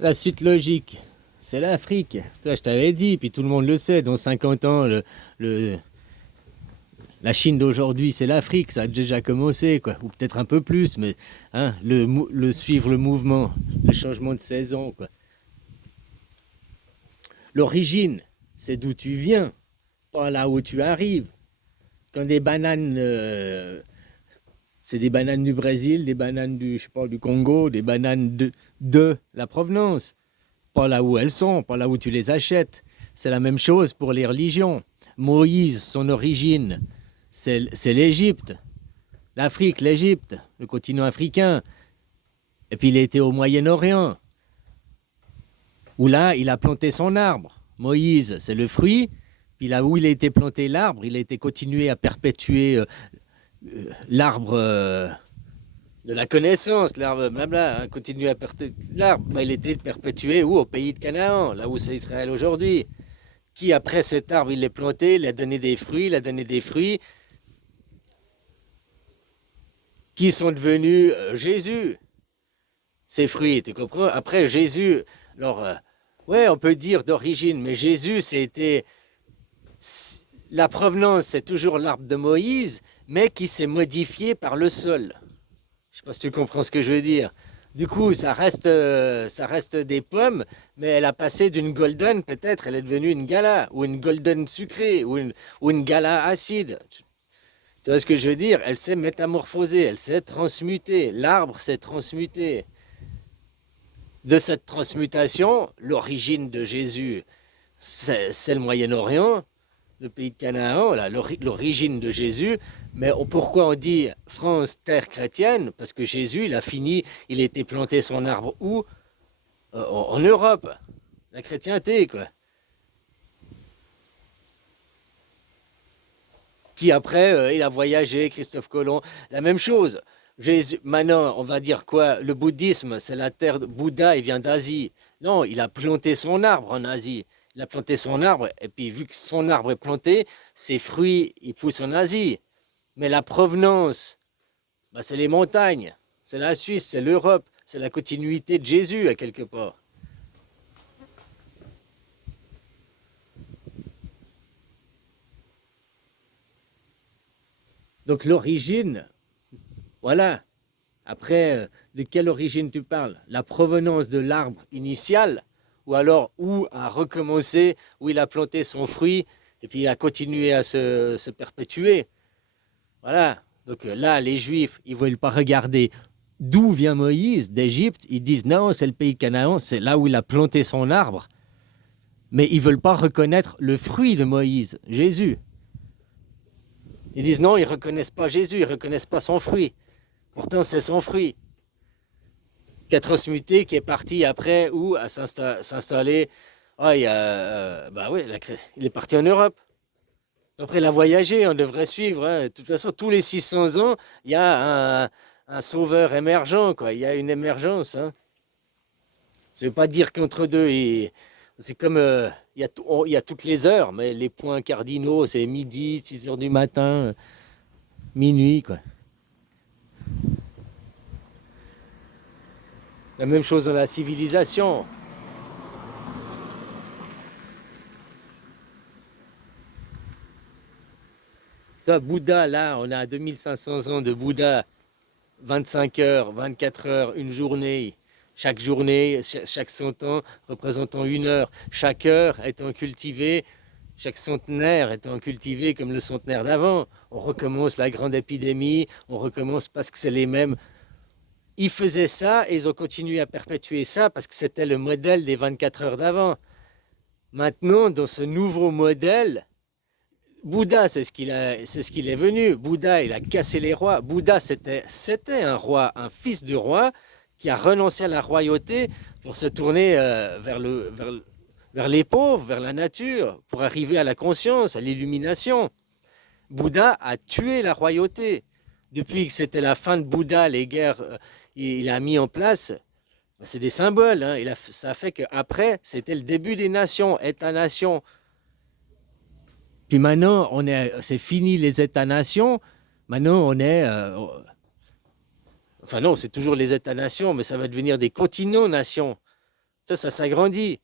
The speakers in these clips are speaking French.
La suite logique, c'est l'Afrique. Toi, je t'avais dit, puis tout le monde le sait, dans 50 ans, le- la Chine d'aujourd'hui, c'est l'Afrique, ça a déjà commencé, quoi. Ou peut-être un peu plus, mais hein, suivre le mouvement, le changement de saison, quoi. L'origine, c'est d'où tu viens, pas là où tu arrives. Quand des bananes, c'est des bananes du Brésil, des bananes du, je sais pas, du Congo, des bananes de la provenance. Pas là où elles sont, pas là où tu les achètes. C'est la même chose pour les religions. Moïse, son origine, c'est l'Égypte, l'Afrique, l'Égypte, le continent africain. Et puis il a été au Moyen-Orient, où là, il a planté son arbre. Moïse, c'est le fruit. Puis là où il a été planté l'arbre, il a été continué à perpétuer l'arbre de la connaissance, l'arbre blabla, hein, continuer à perpétuer l'arbre. Bah, il était perpétué où? Au pays de Canaan, là où c'est Israël aujourd'hui. Qui, après cet arbre, il l'a planté, il a donné des fruits, il a donné des fruits, qui sont devenus Jésus, ces fruits, tu comprends? Après, Jésus, alors, ouais, on peut dire d'origine, mais Jésus, c'était. La provenance, c'est toujours l'arbre de Moïse, mais qui s'est modifié par le sol. Je sais pas si tu comprends ce que je veux dire. Du coup, ça reste des pommes, mais elle a passé d'une golden, peut-être, elle est devenue une gala, ou une golden sucrée, ou une gala acide. Tu vois ce que je veux dire? Elle s'est métamorphosée, elle s'est transmutée. L'arbre s'est transmuté. De cette transmutation, l'origine de Jésus, c'est le Moyen-Orient, le pays de Canaan, l'origine de Jésus. Mais pourquoi on dit France, terre chrétienne? Parce que Jésus, il a fini, il a été planté son arbre où? En Europe, la chrétienté, quoi. Qui après, il a voyagé, Christophe Colomb, la même chose. Jésus, maintenant, on va dire quoi? Le bouddhisme, c'est la terre de Bouddha, il vient d'Asie. Non, il a planté son arbre en Asie. Il a planté son arbre, et puis vu que son arbre est planté, ses fruits, ils poussent en Asie. Mais la provenance, bah, c'est les montagnes, c'est la Suisse, c'est l'Europe, c'est la continuité de Jésus, à quelque part. Donc l'origine, voilà. Après, de quelle origine tu parles? La provenance de l'arbre initial, ou alors où a recommencé, où il a planté son fruit, et puis il a continué à se perpétuer. Voilà. Donc là, les Juifs, ils ne veulent pas regarder d'où vient Moïse, d'Égypte. Ils disent non, c'est le pays de Canaan, c'est là où il a planté son arbre. Mais ils ne veulent pas reconnaître le fruit de Moïse, Jésus. Ils disent non, ils ne reconnaissent pas Jésus, ils ne reconnaissent pas son fruit. Pourtant, c'est son fruit qui a transmuté, qui est parti après où à s'installer. Ah, bah oui, il est parti en Europe. Après, il a voyagé, on devrait suivre, hein. De toute façon, tous les 600 ans, il y a un sauveur émergent, quoi. Il y a une émergence, hein. Ça ne veut pas dire qu'entre deux, c'est comme il y a toutes les heures, mais les points cardinaux, c'est midi, 6 heures du matin, minuit, quoi. La même chose dans la civilisation. Ça, Bouddha, là, on a 2500 ans de Bouddha, 25 heures, 24 heures, une journée. Chaque journée, chaque 100 ans représentant une heure. Chaque heure étant cultivée, chaque centenaire étant cultivé comme le centenaire d'avant. On recommence la grande épidémie, on recommence parce que c'est les mêmes. Ils faisaient ça et ils ont continué à perpétuer ça parce que c'était le modèle des 24 heures d'avant. Maintenant, dans ce nouveau modèle, Bouddha, c'est ce qu'il est venu. Bouddha, il a cassé les rois. Bouddha, c'était un roi, un fils de roi qui a renoncé à la royauté pour se tourner vers les pauvres, vers la nature, pour arriver à la conscience, à l'illumination. Bouddha a tué la royauté. Depuis que c'était la fin de Bouddha, les guerres, il a mis en place, c'est des symboles, hein. Ça fait qu'après, c'était le début des nations, États-nations. Puis maintenant, c'est fini les États-nations. Maintenant, on est. Enfin, non, c'est toujours les États-nations, mais ça va devenir des continents-nations. Ça s'agrandit.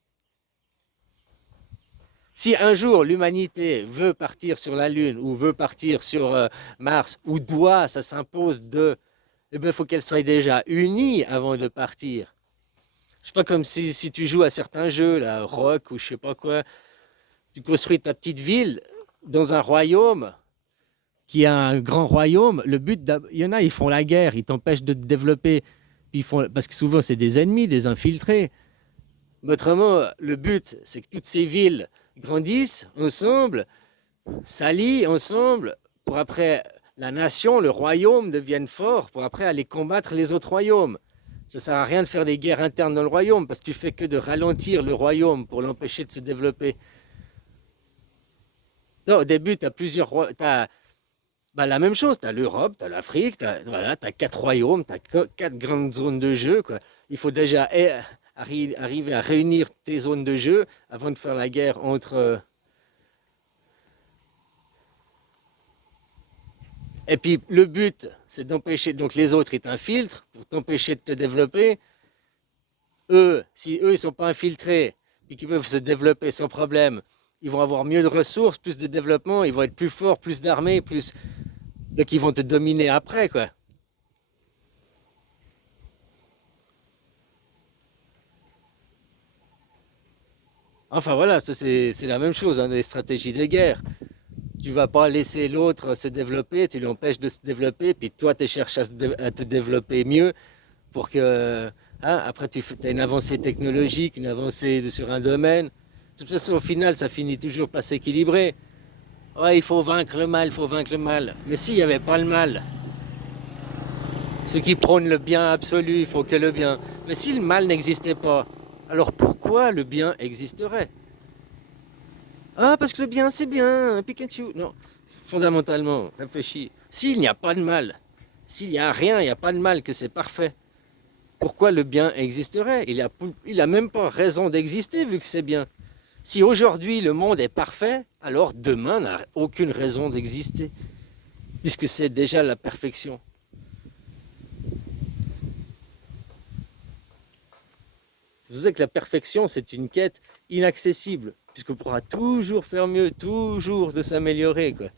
Si un jour l'humanité veut partir sur la Lune ou veut partir sur Mars, ou doit, ça s'impose eh bien, il faut qu'elle soit déjà unie avant de partir. Je sais pas comme si tu joues à certains jeux, là, rock ou je sais pas quoi, tu construis ta petite ville dans un royaume qui a un grand royaume. Il y en a, ils font la guerre, ils t'empêchent de te développer. Puis parce que souvent c'est des ennemis, des infiltrés. Mais autrement, le but, c'est que toutes ces villes grandissent ensemble, s'allient ensemble, pour après la nation, le royaume deviennent forts, pour après aller combattre les autres royaumes. Ça sert à rien de faire des guerres internes dans le royaume, parce que tu fais que de ralentir le royaume pour l'empêcher de se développer. Non, au début, tu as plusieurs royaumes. Bah, la même chose, tu as l'Europe, tu as l'Afrique, voilà, tu as quatre royaumes, tu as quatre grandes zones de jeu, quoi. Il faut déjà arriver à réunir tes zones de jeu avant de faire la guerre entre. Et puis le but, c'est d'empêcher. Donc les autres, ils t'infiltrent pour t'empêcher de te développer. Eux, si eux, ils sont pas infiltrés et qu'ils peuvent se développer sans problème, ils vont avoir mieux de ressources, plus de développement, ils vont être plus forts, plus d'armées, plus. Donc ils vont te dominer après, quoi. Enfin voilà, ça c'est la même chose, hein, les stratégies de guerre. Tu vas pas laisser l'autre se développer, tu l'empêches de se développer, puis toi tu cherches à te développer mieux pour que, hein, après tu as une avancée technologique, une avancée sur un domaine. De toute façon, au final, ça finit toujours par s'équilibrer. Ouais, il faut vaincre le mal, il faut vaincre le mal. Mais s'il n'y avait pas le mal, ceux qui prônent le bien absolu, il faut que le bien. Mais si le mal n'existait pas, alors pourquoi le bien existerait? Ah, parce que le bien, c'est bien, Pikachu. Non, fondamentalement, réfléchis. S'il n'y a pas de mal, s'il n'y a rien, il n'y a pas de mal, que c'est parfait, pourquoi le bien existerait? Il a même pas raison d'exister vu que c'est bien. Si aujourd'hui le monde est parfait, alors demain n'a aucune raison d'exister, puisque c'est déjà la perfection. Je sais que la perfection, c'est une quête inaccessible, puisqu'on pourra toujours faire mieux, toujours de s'améliorer, quoi.